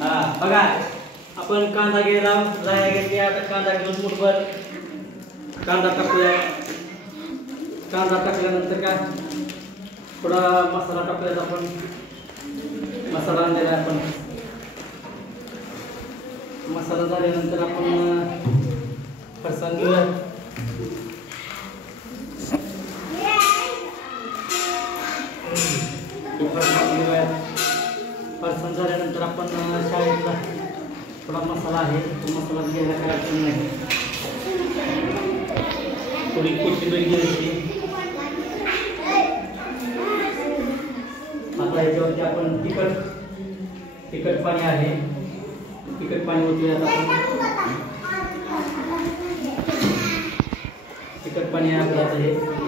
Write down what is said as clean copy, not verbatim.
हा बघा आपण कांदा गेला राया घेतली आता कांदा घेऊन मुठभर कांदा टाकूया कांदा टाकल्यानंतर काय थोडा मसाला टाकूया आपण मसाला आणलेला आपण मसाला झाल्यानंतर आपण फरसाण घेऊया फरसाण झाल्यानंतर आपण शाळेतला थोडा मसाला आहे तो मसाला घ्यायला काय अडचण नाही थोडी कोथिंबीर घ्यायची आता याच्यावरती आपण तिखट पाणी आहे तिखट पाणी ओतूया आपण तिखट पाणी आहे आपलं हे